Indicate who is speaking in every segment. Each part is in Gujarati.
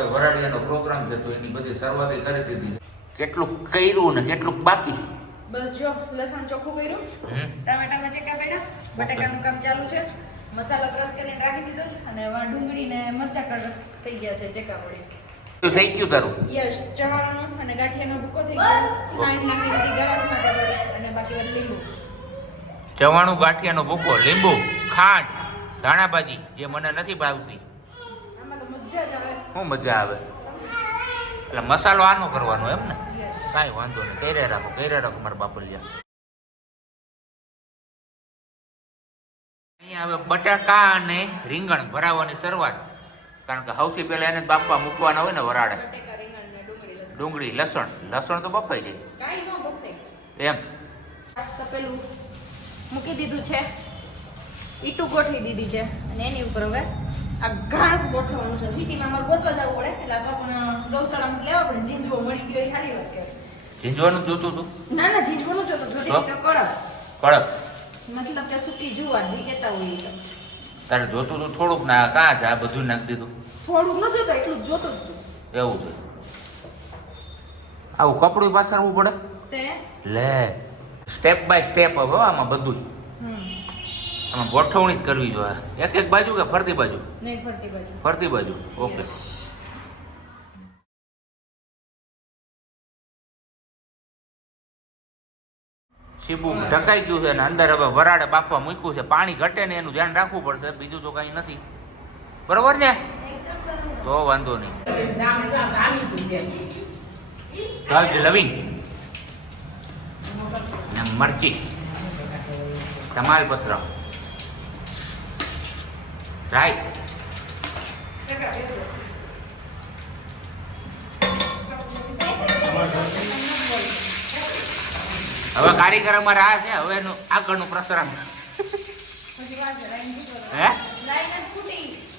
Speaker 1: આપણે વરાડિયાનો પ્રોગ્રામ છે તો એની બધી શરૂઆત કરી દીધી કેટલું કર્યું ને કેટલું બાકી?
Speaker 2: બસ જો લસણ ચોખ્ખું કર્યું. ટામેટામાં ચેકા પડ્યા બટાકાનું કામ ચાલુ છે. મસાલો ક્રશ કરીને રાખી દીધો છે અને એમાં ડુંગળી ને મરચા કર થઈ ગયા છે ચેકા પડી
Speaker 1: થઈ ગયું તારું?
Speaker 2: યસ ચવાણું અને ગાંઠિયાનો ભૂકો થઈ ગયો. ખાંડ નાખી દીધી અને બાકી લીંબુ.
Speaker 1: ચવાણું ગાંઠિયાનો ભૂકો લીંબુ ખાંડ ધાણાભાજી જે મને નથી ભાવતી.
Speaker 2: આમાં તો મજા જ આવે.
Speaker 1: શું મજા આવે? એટલે મસાલો આનો કરવાનો એમ ને? કાંઈ વાંધો નહીં. કર્યા રાખો કર્યા રાખો મારા બાપલિયા અહીંયા હવે બટાકા અને રીંગણ ભરાવાની શરૂઆત. કારણ કે સૌથી પહેલા એને બાપા મૂકવાના હોય ને વરાળે.
Speaker 2: ડુંગળી, લસણ.
Speaker 1: લસણ તો બફાઈ જાય. એમ.
Speaker 2: પેલું મૂકી દીધું છે. ઈટું ગોઠવી દીધી છે. અને એની ઉપર હવે આ ઘાસ ગોઠવવાનું છે. સિટીમાં અમારે ગોતવા જવું પડે. એટલે આ પણ ગૌશાળામાં લેવા પડે. ઝીંઝવો મળી ગયો એ સારી વાત કહેવાય.
Speaker 1: ઝીંઝવાનું જોતું હતું?
Speaker 2: ના ના ઝીંઝવાનું જોતું જોતી?
Speaker 1: તો
Speaker 2: કડક.
Speaker 1: કડક.
Speaker 2: મતલબ કે સૂકી જુવાર જે કહેતા હોય
Speaker 1: તારે જોતું હતું થોડુંક? ના કાં છે આ બધું નાખી દીધું.
Speaker 2: થોડુંક ન જોતો એટલું જ જોતું જ તું
Speaker 1: એવું છે. આવું કપડું પાછળવું પડે?
Speaker 2: તે?
Speaker 1: લે. સ્ટેપ બાય સ્ટેપ હવે આમાં બધું આમાં ગોઠવણી જ કરવી જોઈએ. એક એક બાજુ કે ફરતી બાજુ?
Speaker 2: નહીં ફરતી બાજુ.
Speaker 1: ફરતી બાજુ. ઓકે. શીબુ ઢકાઈ ગયું છે અને અંદર હવે વરાળે બાફવા મૂક્યું છે. પાણી ઘટે ને એનું ધ્યાન રાખવું પડશે. બીજું તો કઈ નથી. બરોબર ને? તો વાંધો નહીં. લવિંગ. ને મરચી. તમાલપત્ર રાઈ હવે કારીગર અમારે આ છે, હવે એનું આગળનું પ્રસારણ. હે.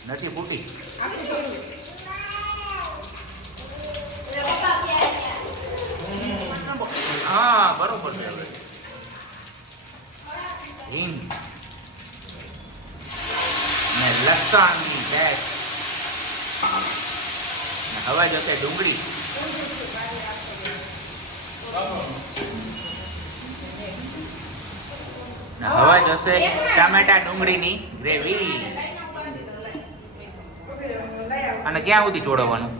Speaker 1: નથી ફૂટી. હા, બરોબર છે હવે. હિંગ. ને લસણની હવે જશે ડુંગળી. ને હવે જશે ટામેટા ડુંગળીની ગ્રેવી. અને ક્યાં સુધી ચોડવાનું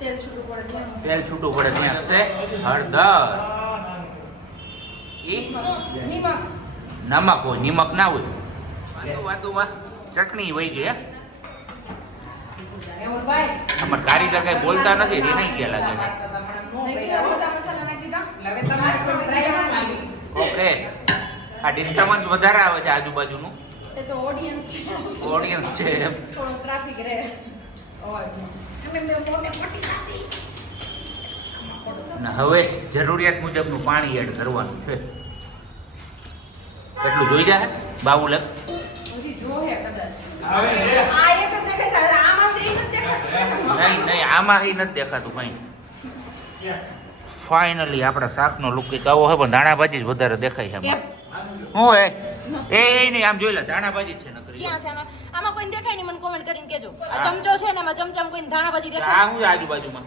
Speaker 2: તેલ છૂટું પડે ત્યાં.
Speaker 1: તેલ છૂટું પડે ત્યાં હશે? હળદર. ઈ?
Speaker 2: નિમક.
Speaker 1: નમક હોય નિમક ના હોય. વાતું વાતુમાં ચટણી વહી ગઈ અમાર કારીગર કઈ બોલતા નથી રીનાઈ ગયા લાગે ઓકે. આ ડિસ્ટર્બન્સ વધારે આવે છે આજુબાજુનું?
Speaker 2: એ તો ઓડિયન્સ છે.
Speaker 1: ઓડિયન્સ છે
Speaker 2: થોડો ટ્રાફિક રહે.
Speaker 1: હવે જરૂરિયાત મુજબનું પાણી એડ કરવાનું છે. એટલું જોઈ જાય બાબુલક
Speaker 2: હજી જોહે કદાચ. આ એક જ દેખાય છે. આમાં છે એ નથી દેખાતું
Speaker 1: નહીં નહીં આમાં એ નથી દેખાતું કઈ. ફાઇનલી આપણા શાકનો લુક કંઈક આવો હે પણ ધાણાભાજી જ વધારે દેખાય છે
Speaker 2: કેમ?
Speaker 1: હું એ? નહીં આમ જોઈ લે ધાણાભાજી છે નકરી.
Speaker 2: ક્યાં છે આમાં? આમાં કોઈને દેખાય નહીં મને કોમેન્ટ કરીને કેજો આ ચમચો છે ને એમાં ચમચામાં કોઈ
Speaker 1: ધાણાભાજી
Speaker 2: દેખાય
Speaker 1: આજુબાજુમાં.